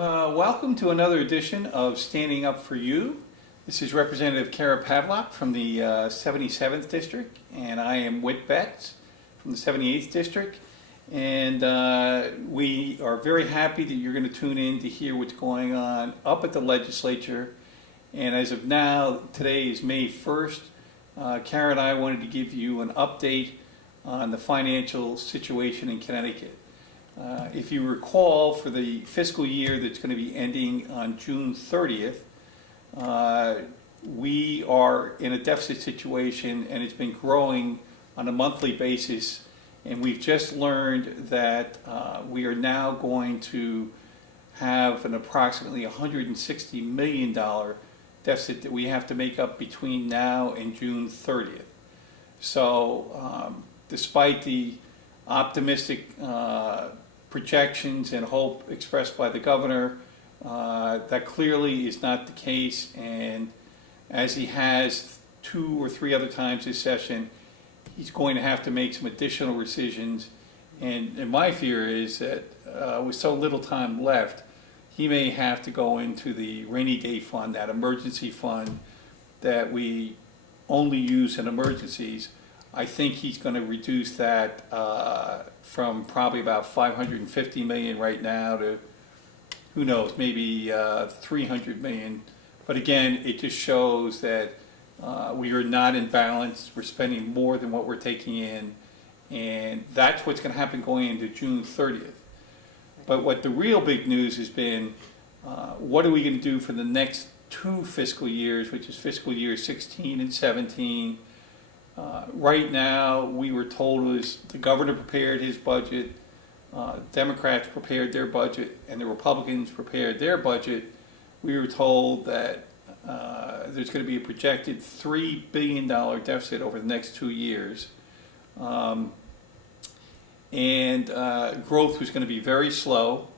Welcome to another edition of Standing Up for You. This is Representative Kara Pavlock from the 77th District, and I am Whit Betts from the 78th District. And we are very happy that you're going to tune in to hear what's going on up at the legislature. And as of now, today is May 1st, Kara and I wanted to give you an update on the financial situation in Connecticut. If you recall, for the fiscal year that's going to be ending on June 30th, we are in a deficit situation, and it's been growing on a monthly basis. And we've just learned that we are now going to have an approximately $160 million deficit that we have to make up between now and June 30th. So despite the optimistic projections and hope expressed by the governor, that clearly is not the case. And as he has 2 or 3 other times this session, he's going to have to make some additional decisions. And my fear is that with so little time left, he may have to go into the rainy day fund, that emergency fund that we only use in emergencies. I think he's going to reduce that from probably about $550 million right now to, who knows, maybe $300 million. But again, it just shows that we are not in balance. We're spending more than what we're taking in, and that's what's going to happen going into June 30th. But what the real big news has been, what are we going to do for the next 2 fiscal years, which is fiscal year 16 and 17. Right now, we were told was the governor prepared his budget, Democrats prepared their budget, and the Republicans prepared their budget. We were told that there's going to be a projected $3 billion deficit over the next 2 years. And growth was going to be very slow.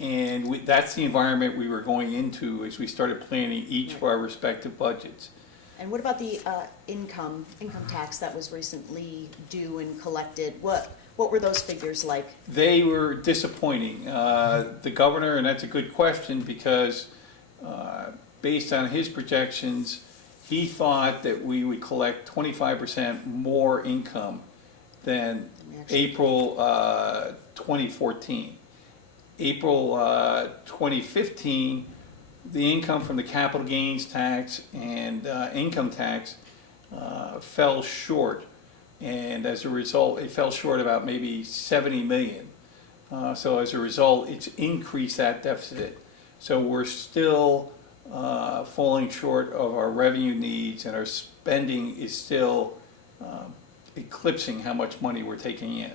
And that's the environment we were going into as we started planning each of our respective budgets. And what about the income tax that was recently due and collected? What were those figures like? They were disappointing. The governor, and that's a good question because based on his projections, he thought that we would collect 25% more income than April 2014. April 2015, the income from the capital gains tax and income tax fell short, and as a result, it fell short about maybe 70 million. So as a result, it's increased that deficit. So we're still falling short of our revenue needs, and our spending is still eclipsing how much money we're taking in.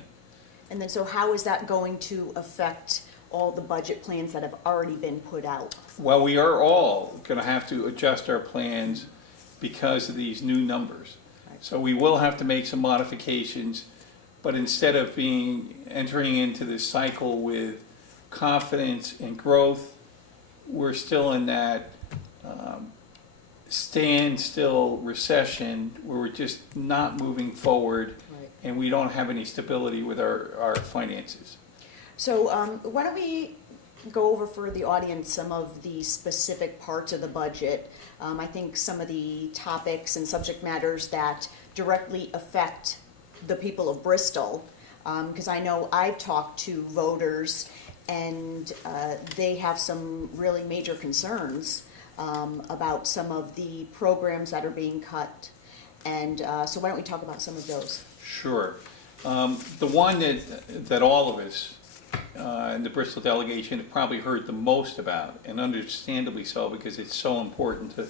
And then, so how is that going to affect all the budget plans that have already been put out? Well, we are all going to have to adjust our plans because of these new numbers. Right. So we will have to make some modifications, but instead of entering into this cycle with confidence and growth, we're still in that standstill recession where we're just not moving forward. Right. And we don't have any stability with our finances. So why don't we go over for the audience some of the specific parts of the budget. I think some of the topics and subject matters that directly affect the people of Bristol, because I know I've talked to voters and they have some really major concerns about some of the programs that are being cut. And so why don't we talk about some of those? Sure. The one that all of us in the Bristol delegation have probably heard the most about, and understandably so because it's so important to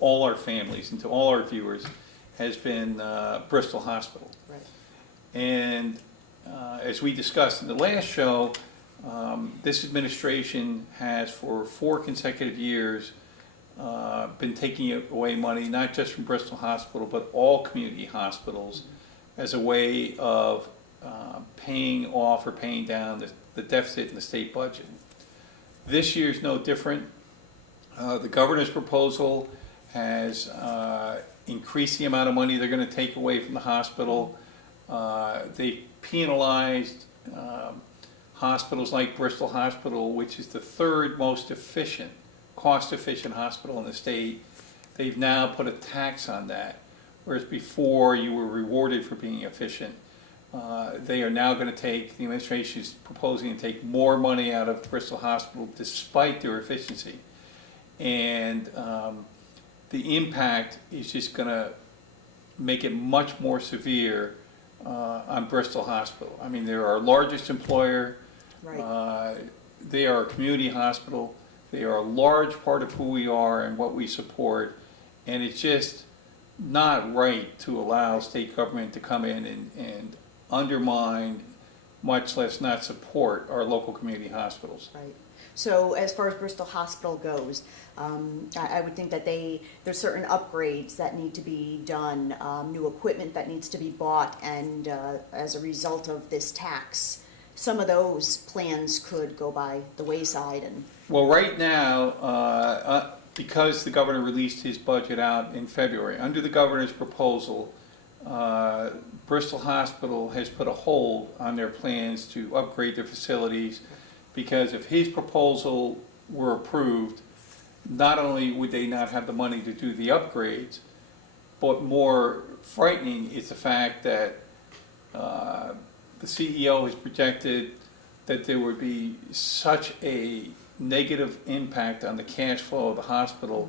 all our families and to all our viewers, has been Bristol Hospital. Right. And as we discussed in the last show, this administration has for 4 consecutive years been taking away money, not just from Bristol Hospital, but all community hospitals, as a way of paying off or paying down the deficit in the state budget. This year's no different. The governor's proposal has increased the amount of money they're going to take away from the hospital. They penalized hospitals like Bristol Hospital, which is the third most efficient, cost-efficient hospital in the state, they've now put a tax on that. Whereas before you were rewarded for being efficient. They are now going to take, the administration is proposing to take more money out of Bristol Hospital despite their efficiency. And the impact is just going to make it much more severe on Bristol Hospital. I mean, they're our largest employer. Right. They are a community hospital. They are a large part of who we are and what we support. And it's just not right to allow state government to come in and undermine, much less not support, our local community hospitals. Right. So as far as Bristol Hospital goes, I would think that there's certain upgrades that need to be done, new equipment that needs to be bought, and as a result of this tax, some of those plans could go by the wayside. And Well, right now, because the governor released his budget out in February, under the governor's proposal, Bristol Hospital has put a hold on their plans to upgrade their facilities, because if his proposal were approved, not only would they not have the money to do the upgrades, but more frightening is the fact that the CEO has projected that there would be such a negative impact on the cash flow of the hospital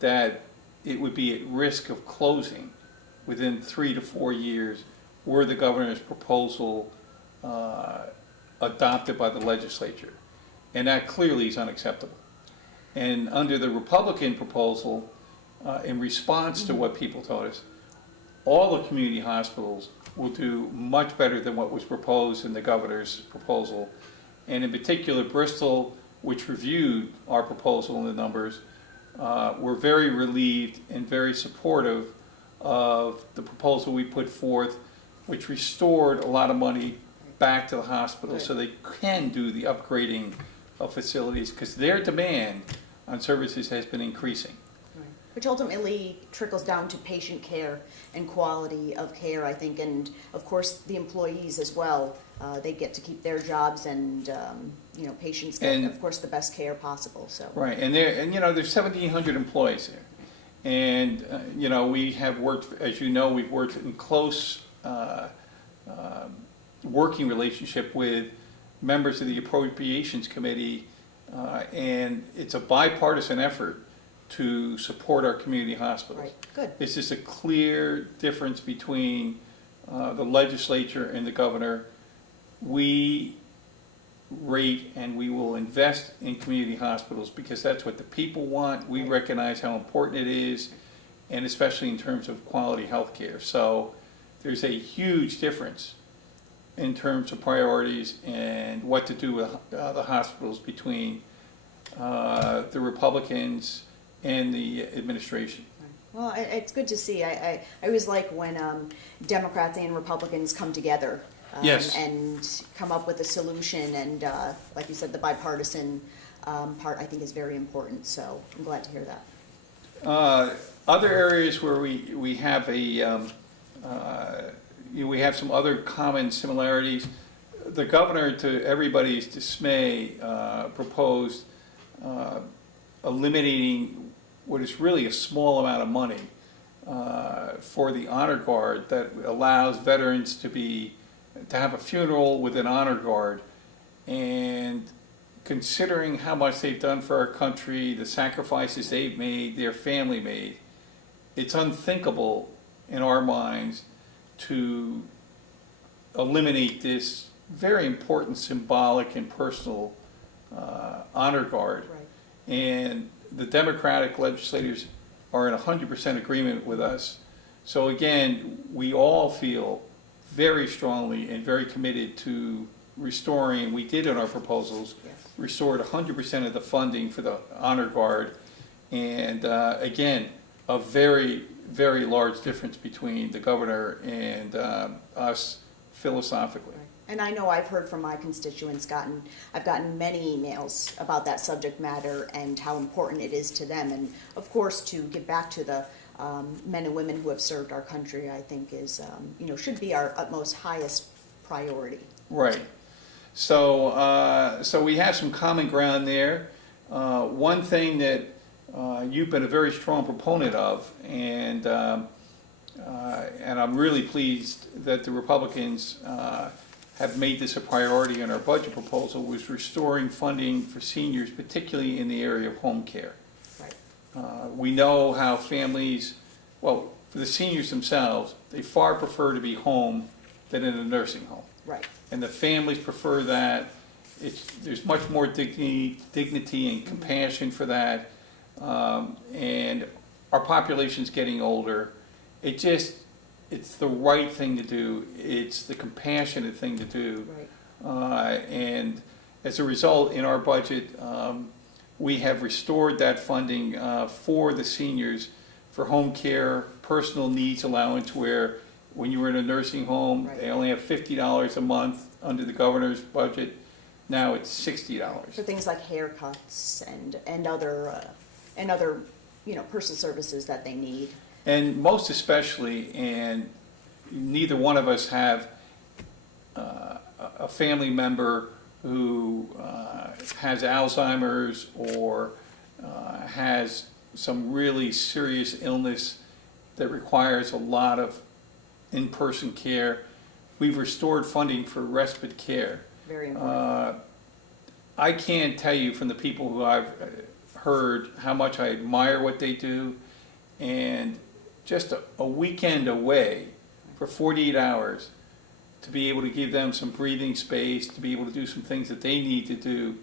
that it would be at risk of closing within 3 to 4 years were the governor's proposal adopted by the legislature. And that clearly is unacceptable. And under the Republican proposal, in response to what people told us, all the community hospitals will do much better than what was proposed in the governor's proposal. And in particular, Bristol, which reviewed our proposal and the numbers, were very relieved and very supportive of the proposal we put forth, which restored a lot of money back to the hospital so they can do the upgrading of facilities, because their demand on services has been increasing. which ultimately trickles down to patient care and quality of care, I think, and of course the employees as well. They get to keep their jobs, and patients get, of course, the best care possible. So right, and there's 1,700 employees there, and we have worked, as you know, we've worked in close working relationship with members of the Appropriations Committee, and it's a bipartisan effort to support our community hospitals. Right. Good. It's just a clear difference between the legislature and the governor. We rate and we will invest in community hospitals because that's what the people want. We recognize how important it is, and especially in terms of quality health care. So there's a huge difference in terms of priorities and what to do with the hospitals between the Republicans and the administration. Well, it's good to see. I always like when Democrats and Republicans come together. Yes. And come up with a solution, and like you said, the bipartisan part I think is very important, so I'm glad to hear that. Other areas where we have we have some other common similarities. The governor, to everybody's dismay, proposed eliminating what is really a small amount of money for the honor guard that allows veterans to have a funeral with an honor guard. And considering how much they've done for our country, the sacrifices they've made, their family made, it's unthinkable in our minds to eliminate this very important symbolic and personal honor guard. Right. And the Democratic legislators are in 100% agreement with us. So again, we all feel very strongly and very committed to restoring, we did in our proposals, Yes. restored 100% of the funding for the honor guard. And again, a very, very large difference between the governor and us philosophically. Right. And I know I've heard from my constituents, I've gotten many emails about that subject matter and how important it is to them. And of course, to give back to the men and women who have served our country, I think is, should be our utmost highest priority. Right. So we have some common ground there. One thing that you've been a very strong proponent of, and I'm really pleased that the Republicans have made this a priority in our budget proposal, was restoring funding for seniors, particularly in the area of home care. Right. We know how families, well, for the seniors themselves, they far prefer to be home than in a nursing home. Right. And the families prefer that. There's much more dignity and compassion for that. And our population's getting older. It's the right thing to do. It's the compassionate thing to do. Right. And as a result, in our budget, we have restored that funding for the seniors for home care, personal needs allowance, where when you were in a nursing home, Right. they only have $50 a month under the governor's budget. Now it's $60. For things like haircuts and other personal services that they need. And most especially, and neither one of us have a family member who has Alzheimer's or has some really serious illness that requires a lot of in-person care. We've restored funding for respite care. Very important. I can't tell you from the people who I've heard how much I admire what they do, and just a weekend away for 48 hours to be able to give them some breathing space, to be able to do some things that they need to do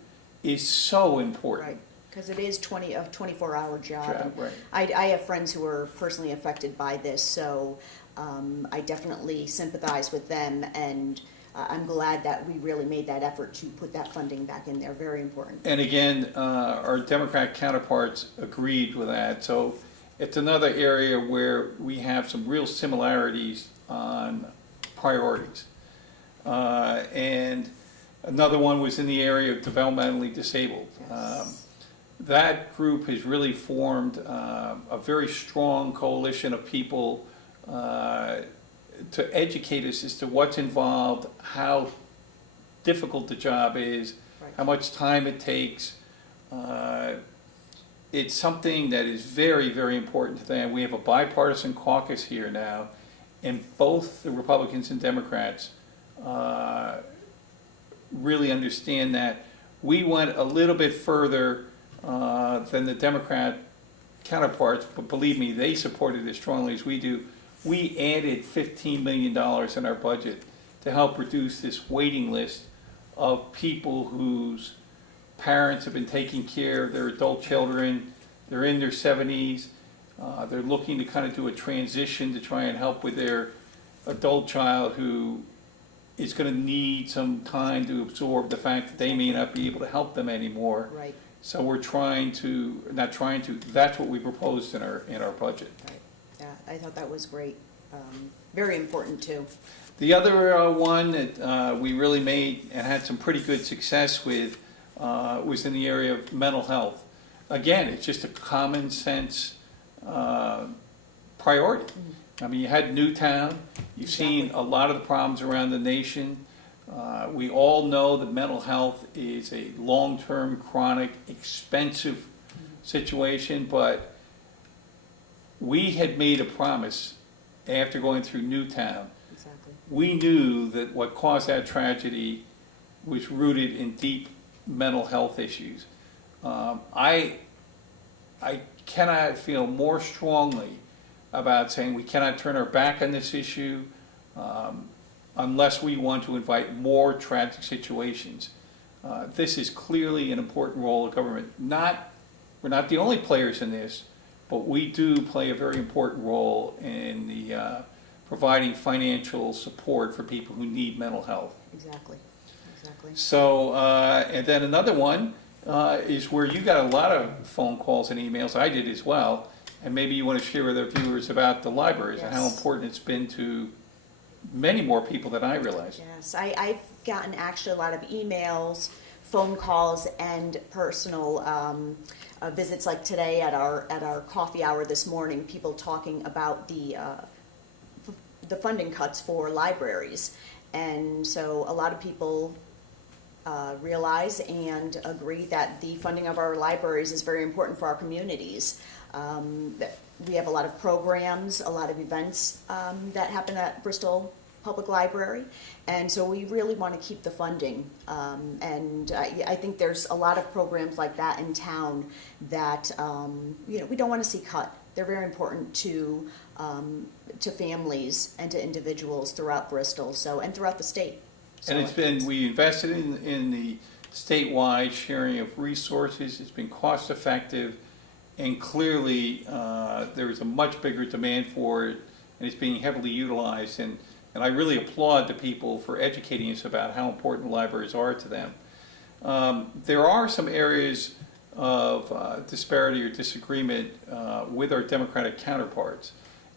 is so important. Right. Because it is a 24-hour job. Right. I have friends who are personally affected by this, so I definitely sympathize with them, and I'm glad that we really made that effort to put that funding back in there. Very important. And again, our Democrat counterparts agreed with that. So it's another area where we have some real similarities on priorities. And another one was in the area of developmentally disabled. Yes. That group has really formed a very strong coalition of people to educate us as to what's involved, how difficult the job is, Right. how much time it takes. It's something that is very, very important to them. We have a bipartisan caucus here now, and both the Republicans and Democrats really understand that. We went a little bit further than the Democrat counterparts, but believe me, they supported it as strongly as we do. We added $15 million in our budget to help reduce this waiting list of people whose parents have been taking care of their adult children. They're in their 70s. They're looking to kind of do a transition to try and help with their adult child who is going to need some time to absorb the fact that they may not be able to help them anymore. Right. So we're that's what we proposed in our budget. Right. Yeah, I thought that was great. Very important too. The other one that we really made and had some pretty good success with was in the area of mental health. Again, it's just a common sense priority. I mean, you had Newtown, you've seen a lot of the problems around the nation. We all know that mental health is a long-term, chronic, expensive situation, but we had made a promise after going through Newtown. Exactly. We knew that what caused that tragedy was rooted in deep mental health issues. I cannot feel more strongly about saying we cannot turn our back on this issue unless we want to invite more tragic situations. This is clearly an important role of government. We're not the only players in this, but we do play a very important role in the providing financial support for people who need mental health. Exactly. So, and then another one is where you got a lot of phone calls and emails. I did as well. And maybe you want to share with our viewers about the libraries and how Yes. important it's been to many more people than I realized. Yes, I've gotten actually a lot of emails, phone calls, and personal visits like today at our coffee hour this morning, people talking about the funding cuts for libraries. And so a lot of people realize and agree that the funding of our libraries is very important for our communities. That we have a lot of programs, a lot of events that happen at Bristol Public Library, and so we really want to keep the funding. And I think there's a lot of programs like that in town that we don't want to see cut. They're very important to families and to individuals throughout Bristol, and throughout the state. So And we invested in the statewide sharing of resources. It's been cost effective, and clearly there is a much bigger demand for it, and it's being heavily utilized. And I really applaud the people for educating us about how important libraries are to them. There are some areas of disparity or disagreement with our Democratic counterparts,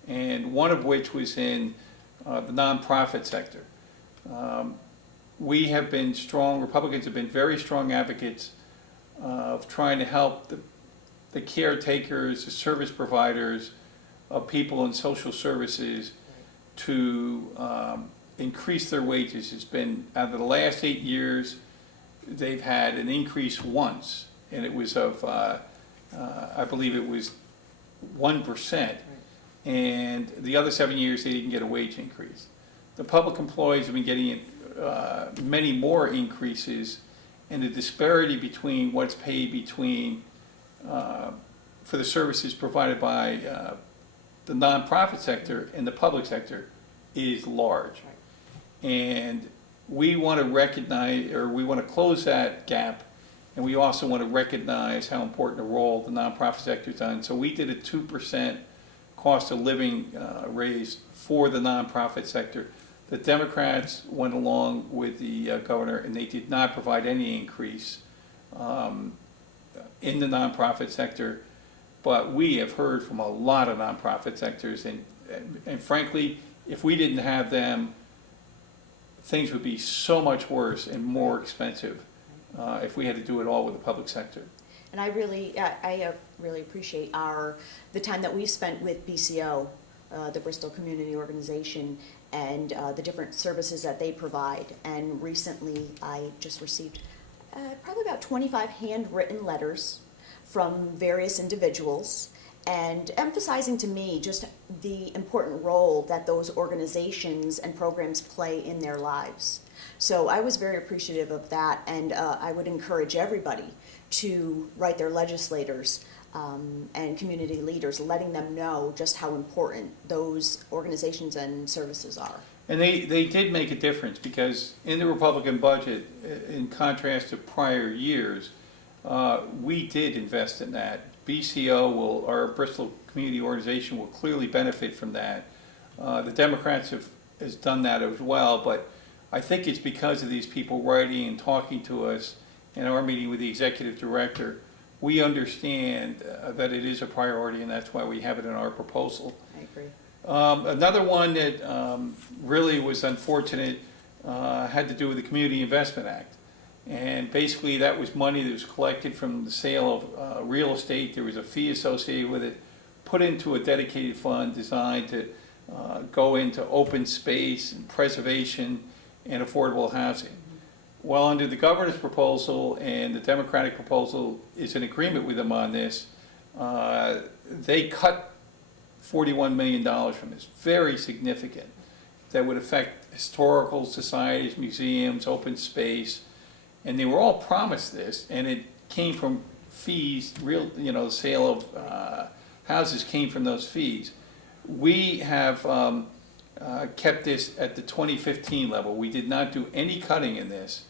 and one of which was in the nonprofit sector. We have been strong, Republicans have been very strong advocates of trying to help the caretakers, the service providers of people in social services to increase their wages. It's been, out of the last 8 years, they've had an increase once, and it was of, I believe it was 1%, and the other 7 years they didn't get a wage increase. The public employees have been getting many more increases, and the disparity between what's paid for the services provided by the nonprofit sector and the public sector is large. And we want to recognize, or we want to close that gap, and we also want to recognize how important a role the nonprofit sector has done. So we did a 2% cost of living raise for the nonprofit sector. The Democrats went along with the governor, and they did not provide any increase in the nonprofit sector. But we have heard from a lot of nonprofit sectors, and frankly, if we didn't have them, things would be so much worse and more expensive if we had to do it all with the public sector. And I really appreciate the time that we spent with BCO, the Bristol Community Organization, and the different services that they provide. And recently, I just received probably about 25 handwritten letters from various individuals, and emphasizing to me just the important role that those organizations and programs play in their lives. So I was very appreciative of that, and I would encourage everybody to write their legislators and community leaders, letting them know just how important those organizations and services are. And they did make a difference, because in the Republican budget, in contrast to prior years, we did invest in that. BCO our Bristol Community Organization will clearly benefit from that. The Democrats has done that as well, but I think it's because of these people writing and talking to us in our meeting with the executive director. We understand that it is a priority, and that's why we have it in our proposal. I agree. Another one that really was unfortunate had to do with the Community Investment Act. And basically that was money that was collected from the sale of real estate. There was a fee associated with it, put into a dedicated fund designed to go into open space and preservation and affordable housing. Well, under the governor's proposal and the Democratic proposal is in agreement with them on this, they cut $41 million from this, very significant, that would affect historical societies, museums, open space, and they were all promised this, and it came from fees, the sale of houses came from those fees. We have kept this at the 2015 level. We did not do any cutting in this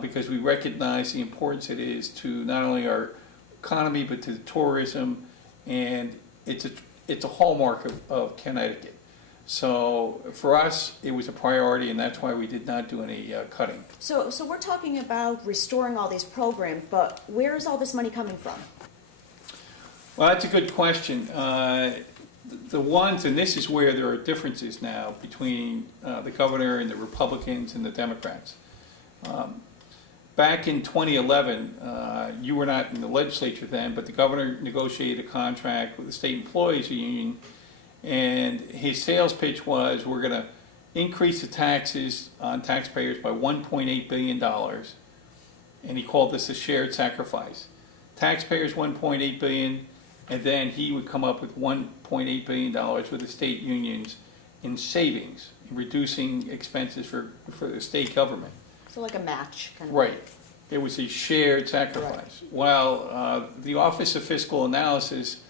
because we recognize the importance it is to not only our economy but to tourism, and it's a hallmark of Connecticut. So for us, it was a priority, and that's why we did not do any cutting. So we're talking about restoring all these programs, but where is all this money coming from? Well, that's a good question. The ones, and this is where there are differences now between the governor and the Republicans and the Democrats. Back in 2011, you were not in the legislature then, but the governor negotiated a contract with the state employees union, and his sales pitch was, we're going to increase the taxes on taxpayers by $1.8 billion. and he called this a shared sacrifice. Taxpayers 1.8 billion, and then he would come up with $1.8 billion with the state unions in savings, in reducing expenses for the state government. So like a match, kind of. Right. It was a shared sacrifice. Well, the Office of Fiscal Analysis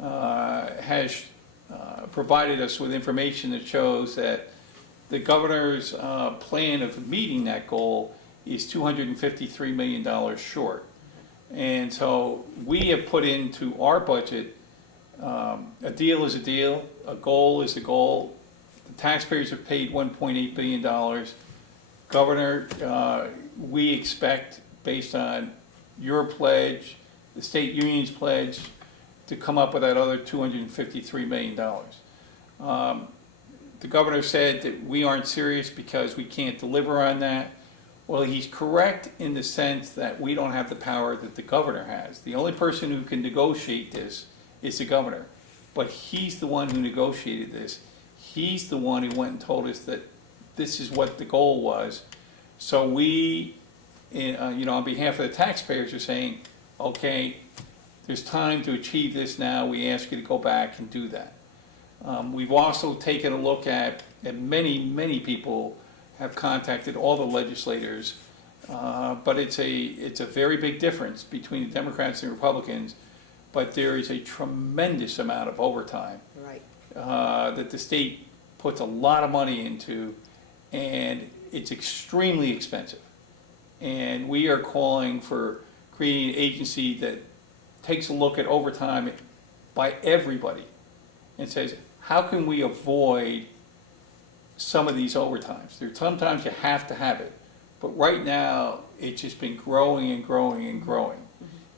has provided us with information that shows that the governor's plan of meeting that goal is $253 million short. And so we have put into our budget, a deal is a deal, a goal is a goal. The taxpayers have paid $1.8 billion. Governor, we expect, based on your pledge, the state union's pledge, to come up with that other $253 million. The governor said that we aren't serious because we can't deliver on that. Well, he's correct in the sense that we don't have the power that the governor has. The only person who can negotiate this is the governor. But he's the one who negotiated this. He's the one who went and told us that this is what the goal was. So we, on behalf of the taxpayers, are saying, okay, there's time to achieve this now. We ask you to go back and do that. We've also taken a look at many people have contacted all the legislators, but it's a very big difference between the Democrats and Republicans. But there is a tremendous amount of overtime Right. that the state puts a lot of money into, and it's extremely expensive. And we are calling for creating an agency that takes a look at overtime by everybody and says, how can we avoid some of these overtimes? Sometimes you have to have it, but right now it's just been growing and growing and growing.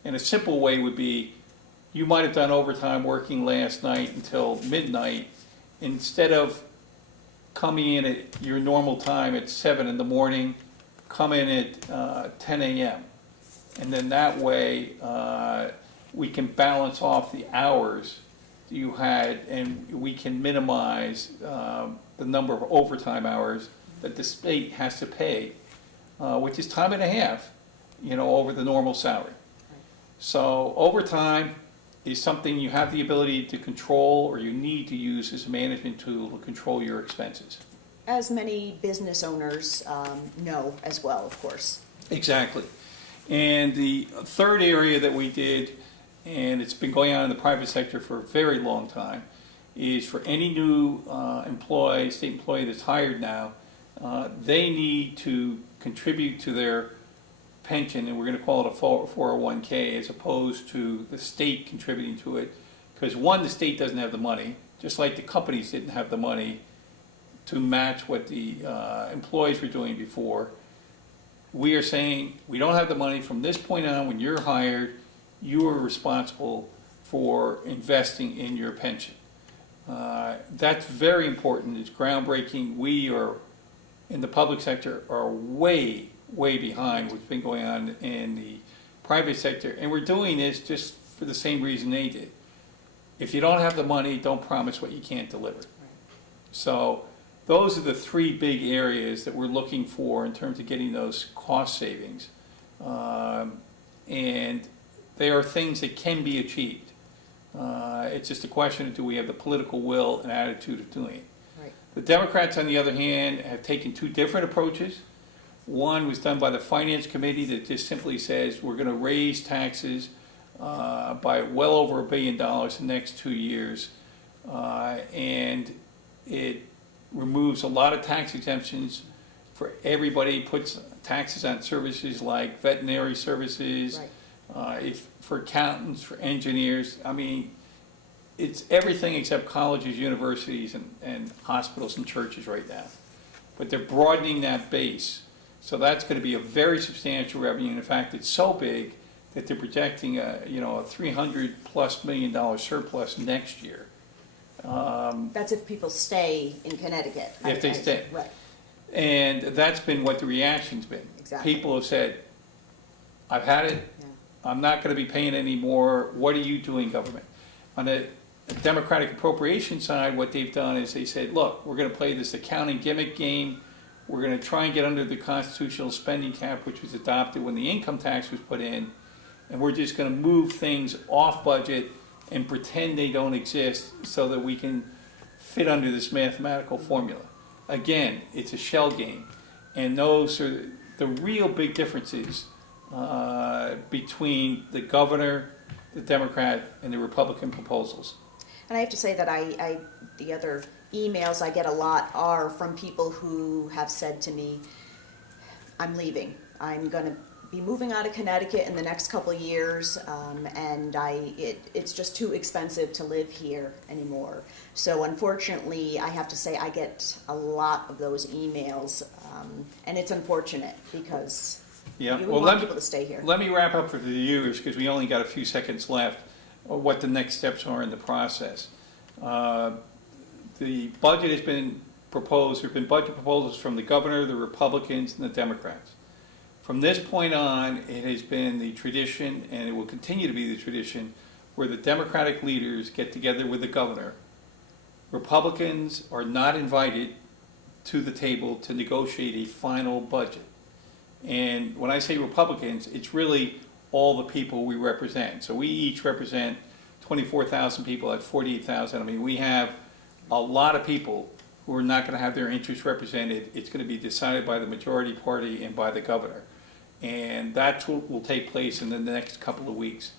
And a simple way would be, you might have done overtime working last night until midnight. Instead of coming in at your normal time at 7 in the morning, come in at 10 a.m. And then that way we can balance off the hours that you had, and we can minimize the number of overtime hours that the state has to pay, which is time and a half, over the normal salary. So overtime is something you have the ability to control, or you need to use as a management tool to control your expenses. As many business owners know as well, of course. Exactly. And the third area that we did, and it's been going on in the private sector for a very long time, is for any new state employee that's hired now, they need to contribute to their pension, and we're going to call it a 401k, as opposed to the state contributing to it. Because one, the state doesn't have the money, just like the companies didn't have the money to match what the employees were doing before. We are saying, we don't have the money. From this point on, when you're hired, you are responsible for investing in your pension. That's very important. It's groundbreaking. We are, in the public sector, are way behind what's been going on in the private sector. And we're doing this just for the same reason they did. If you don't have the money, don't promise what you can't deliver. So those are the three big areas that we're looking for in terms of getting those cost savings. And they are things that can be achieved. It's just a question of, do we have the political will and attitude of doing it? Right. The Democrats, on the other hand, have taken two different approaches. One was done by the Finance Committee that just simply says we're going to raise taxes by well over $1 billion in the next 2 years. And it removes a lot of tax exemptions for everybody, puts taxes on services like veterinary services, Right. For accountants, for engineers. I mean, it's everything except colleges, universities, and hospitals and churches right now. But they're broadening that base. So that's going to be a very substantial revenue. In fact, it's so big that they're projecting a $300+ million surplus next year. That's if people stay in Connecticut. If they stay. Right. And that's been what the reaction's been. Exactly. People have said, I've had it, Yeah. I'm not going to be paying anymore. What are you doing, government? On the Democratic appropriation side, what they've done is they said, look, we're going to play this accounting gimmick game. We're gonna try and get under the constitutional spending cap, which was adopted when the income tax was put in. And we're just gonna move things off budget and pretend they don't exist so that we can fit under this mathematical formula. Again, it's a shell game. And those are the real big differences between the governor, the Democrat, and the Republican proposals. And I have to say that the other emails I get a lot are from people who have said to me, I'm leaving. I'm going to be moving out of Connecticut in the next couple of years, and it's just too expensive to live here anymore. So unfortunately, I have to say I get a lot of those emails, and it's unfortunate because Yeah. we Well, want people to stay here. let me wrap up for the viewers, because we only got a few seconds left, what the next steps are in the process. The budget has been proposed, there have been budget proposals from the governor, the Republicans, and the Democrats. From this point on, it has been the tradition, and it will continue to be the tradition, where the Democratic leaders get together with the governor. Republicans are not invited to the table to negotiate a final budget. And when I say Republicans, it's really all the people we represent. So we each represent 24,000 people at 48,000. I mean, we have a lot of people who are not going to have their interests represented. It's going to be decided by the majority party and by the governor. And that's what will take place in the next couple of weeks.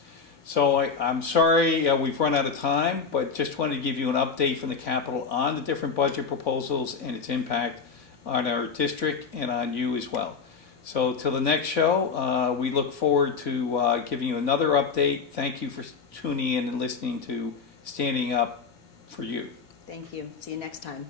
So I'm sorry we've run out of time, but just wanted to give you an update from the Capitol on the different budget proposals and its impact on our district and on you as well. So till the next show, we look forward to giving you another update. Thank you for tuning in and listening to Standing Up for You. Thank you. See you next time.